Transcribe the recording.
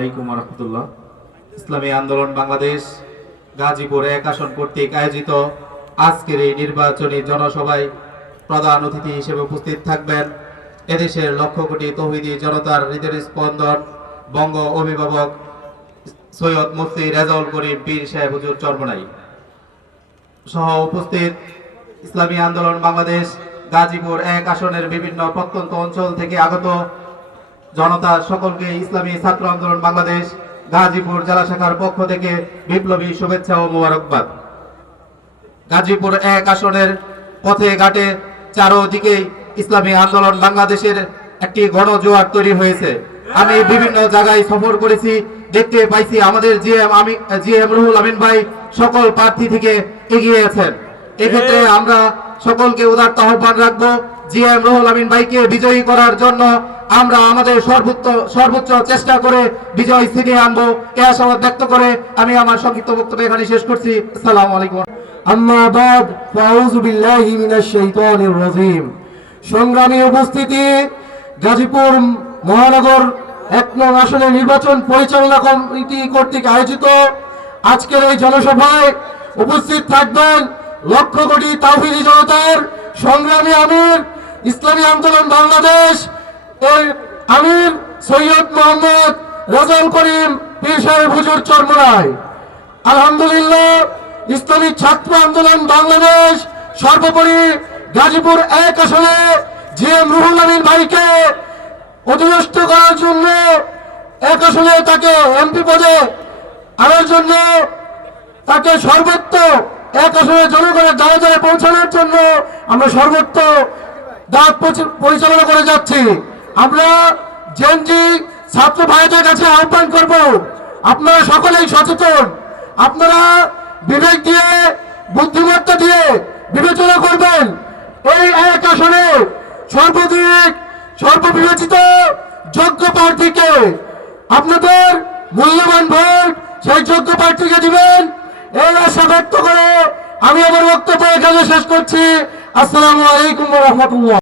আলাইকুম ওয়া রাহমাতুল্লাহ। ইসলামী আন্দোলন বাংলাদেশ গাজীপুর 1 আসন কর্তৃক আয়োজিত আজকের এই নির্বাচনী জনসভায় প্রধান অতিথি হিসেবে উপস্থিত থাকবেন এদেশের লক্ষ কোটি তৌহিদি জনতার হৃদয়ের স্পন্দন বঙ্গ অভিভাবক সৈয়দ মুফতি রেজাউল করিম পীর সাহেব হুজুর চরমনাই সহ উপস্থিত ইসলামী আন্দোলন বাংলাদেশ গাজীপুর 1 আসনের বিভিন্ন প্রত্যন্ত অঞ্চল থেকে আগত জনতা সকলকে ইসলামী ছাত্র আন্দোলন বাংলাদেশ গাজীপুর জেলা শাখার পক্ষ থেকে বিপ্লবী শুভেচ্ছা ও মোবারকবাদ। গাজীপুর 1 আসনের পথে ঘাটে চারদিকে ইসলামী আন্দোলন বাংলাদেশের একটি গণজোয়ার তৈরি হয়েছে। আমি বিভিন্ন জায়গায় সফর করেছি, দেখতে পাইছি আমাদের জিএম রুহুল আমিন ভাই সকল প্রার্থী থেকে এগিয়ে আছেন। এক্ষেত্রে আমরা সকলকে উদাত্ত আহ্বান রাখবো জিএম রুহুল আমিন ভাইকে বিজয়ী করার জন্য আমরা আমাদের সর্বোচ্চ চেষ্টা করে বিজয় ছিনিয়ে আনবো এই আশাবাদ ব্যক্ত করে আমি আমার সংক্ষিপ্ত বক্তব্য এখানে শেষ করছি। আসসালামু আলাইকুম। আম্মা বাদ ফাউযু বিল্লাহি মিনাশ শাইতানির রাজীম। সংগ্রামী উপস্থিতি, গাজীপুর মহানগর 1 নং আসনের নির্বাচন পরিচালনা কমিটি কর্তৃক আয়োজিত আজকের এই জনসভায় উপস্থিত থাকবেন লক্ষ কোটি তাওহীদি জনতার সংগ্রামী আমির ইসলামী আন্দোলন বাংলাদেশ এর আমির সৈয়দ মোহাম্মদ রেজাউল করিম পীর সাহেব হুজুর চরমনাই। আলহামদুলিল্লাহ, ইসলামী ছাত্র আন্দোলন বাংলাদেশ সর্বোপরি গাজীপুর 1 আসনে জিএম রুহুল আমিন ভাইকে অধিষ্ঠিত করার জন্য 1 আসনে তাকে এমপি পদে আনার জন্য তাকে সর্বোচ্চ 1 আসনে জনগণের দ্বারে দ্বারে পৌঁছানোর জন্য আমরা সর্বোচ্চ দাঁত পরিচালনা করে যাচ্ছি। আমরা জেনজি ছাত্র ভাইদের কাছে আহ্বান করব, আপনারা সকলেই সচেতন, আপনারা বিবেক দিয়ে বুদ্ধিমত্তা দিয়ে বিবেচনা করবেন। এই 1 আসনে সর্বাধিক সর্ববিবেচিত যোগ্য প্রার্থীকে আপনাদের মূল্যবান ভোট সেই যোগ্য প্রার্থীকে দিবেন এই আশা ব্যক্ত করে আমি আমার বক্তব্য এখানে শেষ করছি। আসসালামু আলাইকুম ওয়া রাহমাতুল্লাহ।